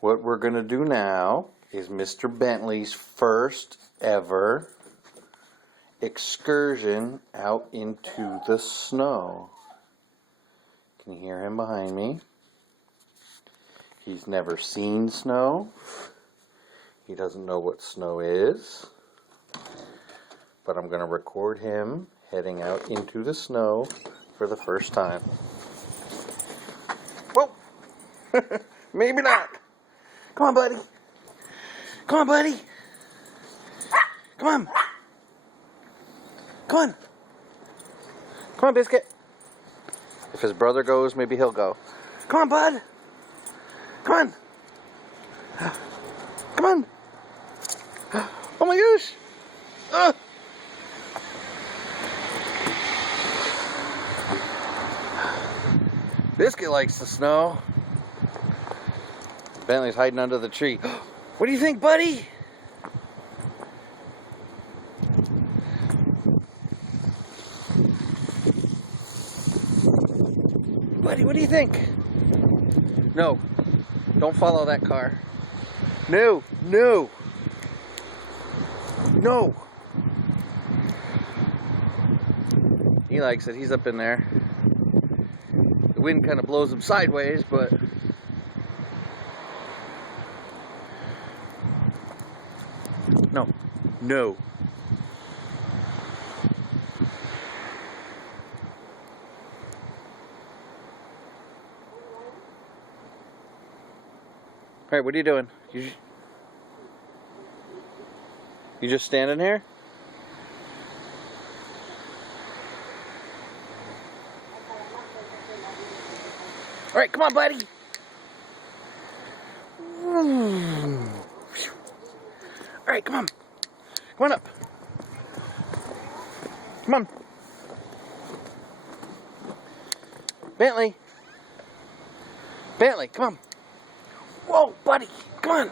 What we're going to do now is Mr. Bentley's first ever excursion out into the snow. Can you hear him behind me? He's never seen snow. He doesn't know what snow is. But I'm going to record him heading out into the snow for the first time. Whoa! Maybe not. Come on, buddy. Come on, buddy. Come on. Come on. Come on, Biscuit. If his brother goes, maybe he'll go. Come on, bud. Come on. Come on. Oh my gosh. Biscuit likes the snow. Bentley's hiding under the tree. What do you think, buddy? Buddy, what do you think? No, don't follow that car. No, no, no. He likes it. He's up in there. The wind kind of blows him sideways, but no, no. All right, what are you doing? You just standing here? All right, come on, buddy. All right, come on. Come on up. Come on. Bentley. Bentley, come on. Whoa, buddy. Come on.